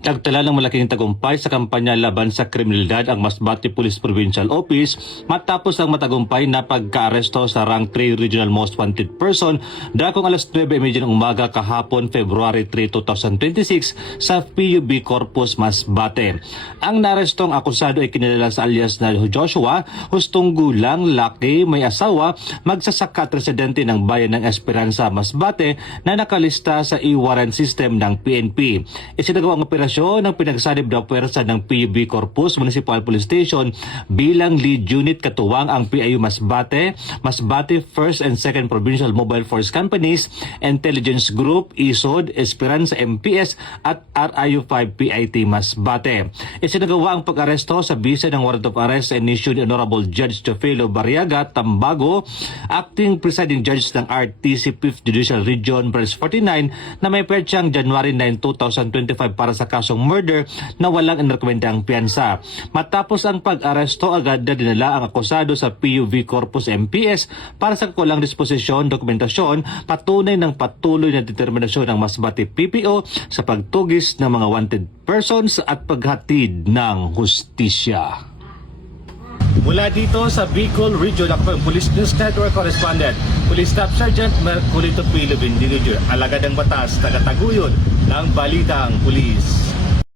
Nagtala ng malaking tagumpay sa kampanya laban sa kriminalidad ang Masbate Police Provincial Office matapos ang matagumpay na pagka-aresto sa Rank 3 Regional Most Wanted Person dakong alas 9:30 ng umaga kahapon February 3, 2026 sa PUB Corpus, Masbate. Ang narestong akusado ay kinilala sa alias na Joshua, hustong gulang, laki, may asawa, magsasaka at residente ng bayan ng Esperanza, Masbate na nakalista sa e-warrant system ng PNP. Isinagawa ang operasyon ng pinagsanib na puwersa ng PUB Corpus Municipal Police Station bilang lead unit katuwang ang PIU Masbate, Masbate 1st and 2nd Provincial Mobile Force Companies, Intelligence Group, ISOD, Esperanza MPS at RIU-5 PIT Masbate. Isinagawa ang pag-aresto sa bisa ng warrant of arrest and issued ni Honorable Judge Teofilo Barriaga Tambago, acting presiding judge ng RTC 5th Judicial Region Branch 49 na may petsang January 9, 2025 para sa kasong murder na walang inirekomendang piyansa. Matapos ang pag-aresto, agad na dinala ang akusado sa PUV Corpus MPS para sa kulang disposisyon, dokumentasyon, patunay ng patuloy na determinasyon ng Masbate PPO sa pagtugis ng mga wanted persons at paghatid ng hustisya. Mula dito sa Bicol Region, ako ang Police News Network Correspondent, Police Staff Sergeant Merculito Pilibin, Diliger, alagad ng batas, tagataguyod ng Balitang Pulis.